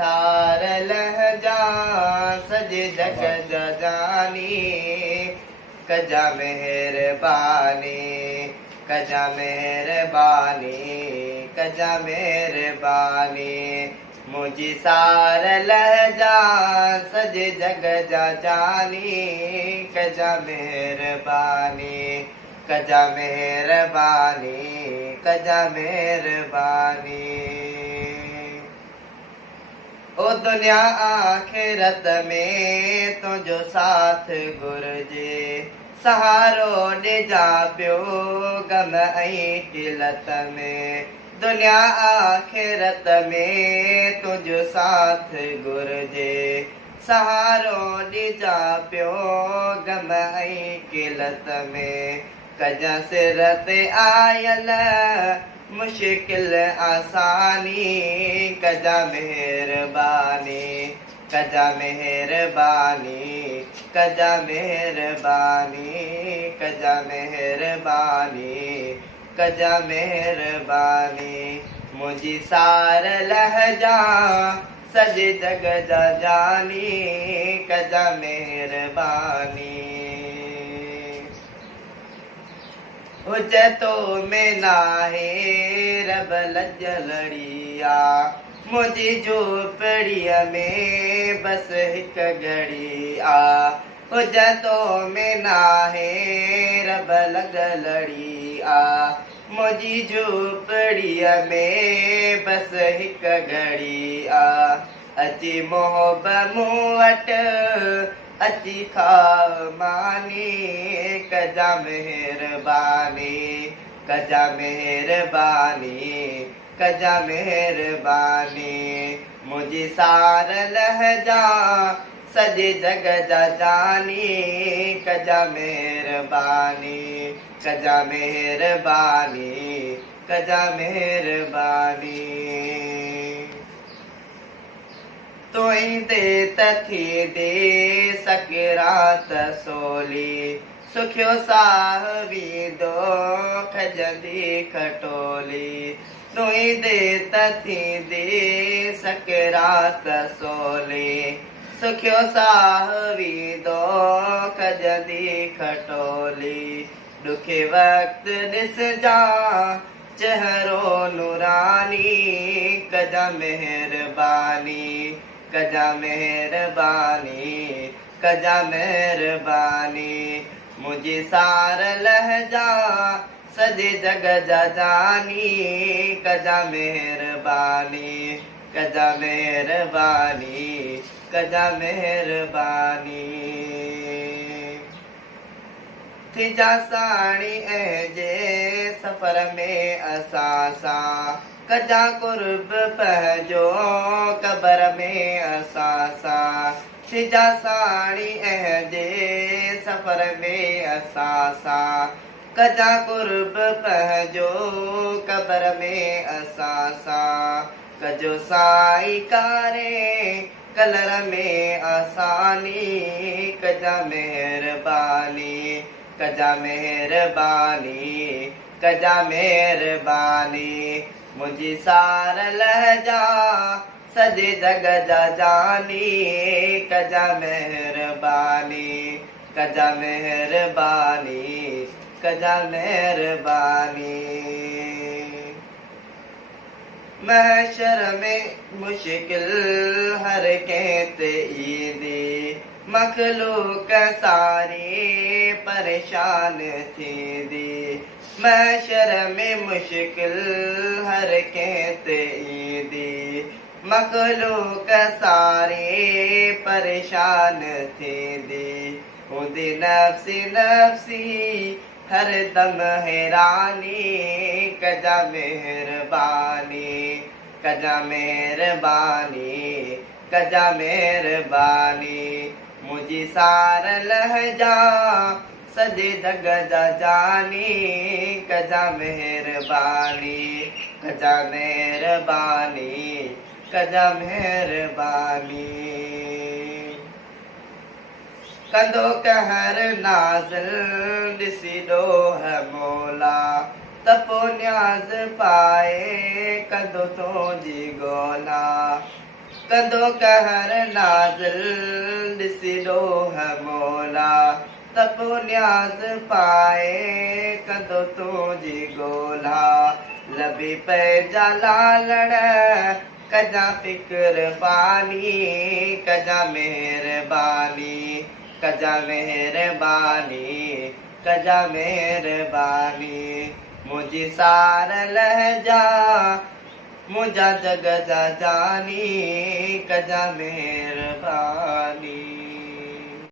सार लहजा सजे जग जानी कजा मेहरबानी कजा मेहरबानी कजा मेहरबानी मुझी सार लहजा सजे जग जानी कजा मेहरबानी कजा मेहरबानी कजा मेहरबानी ओ दुनिया आखिरत में तुझो साथ गुरजे सहारो ॾिजा पियो गम ऐं किलत में दुनिया आखिरत में तुझो साथ गुरजे सहारो ॾिजा पियो गम ऐं किलत में कजा सिर ते आयल मुश्किल आसानी कजा मेहरबानी कजा मेहरबानी कजा मेहरबानी कजा मेहरबानी कजा मेहरबानी मुझी सार लहजा सजे जग जानी कजा मेहरबानी हुजतो में नाहे रब लजलड़िया मुझी झोपड़िया में बस हिक घड़िया हुजतो में नाहे रब लजलड़िया मुझी झोपड़िया में बस हिक घड़िया अची मोहब्बत मूं वटि अची खा मानी कजा मेहरबानी कजा मेहरबानी कजा मेहरबानी मुझी सार लहजा सजे जग जानी कजा मेहरबानी कजा मेहरबानी कजा मेहरबानी तोई दे तथी दे सकरात सोली सुखियो साहवी दो खजदी खटोली तोई दे तथी दे सकरात सोली सुखियो साहवी दो खजदी खटोली दुखे वक्त ॾिस जा चेहरो नूरानी कजा मेहरबानी कजा मेहरबानी कजा मेहरबानी मुझी सार लहजा सजे जग जानी कजा मेहरबानी कजा मेहरबानी कजा मेहरबानी थिजा साणी ऐजे सफ़र में असासा कजा कुर्ब पहजो कबर में असासा थिजा साणी ऐजे सफ़र में असासा कजा कुर्ब पहजो कबर में असासा कजो साई कारे कलर में आसानी कजा मेहरबानी कजा मेहरबानी कजा मेहरबानी मुझी सार लहजा सजे जग जानी कजा मेहरबानी कजा मेहरबानी कजा मेहरबानी महशर में मुश्किल हर कहते ईदी मखलूक सारी परेशान थी दी महशर में मुश्किल हर कहते ईदी मखलूक सारी परेशान थी दी खुदी नफ्सी नफ्सी हर दम हैरानी कजा मेहरबानी कजा मेहरबानी कजा मेहरबानी मुझी सार लहजा सजे जग जानी कजा मेहरबानी कजा मेहरबानी कजा मेहरबानी कंदो कहर नाज़िल ॾिसी ॾोह मौला त पोइ न्याज़ पाए कंदो तुंहिंजी ॻोल्हा कंदो कहर नाज़िल ॾिसी ॾोह मौला त पोइ न्याज़ पाए कंदो तुंहिंजी ॻोल्हा लबी पंहिंजा लालण कजा फिक्र बानी कजा मेहरबानी कजा मेहरबानी कजा मेहरबानी मुंहिंजी सार लहजा मुंहिंजा जग जा जानी कजा मेहरबानी।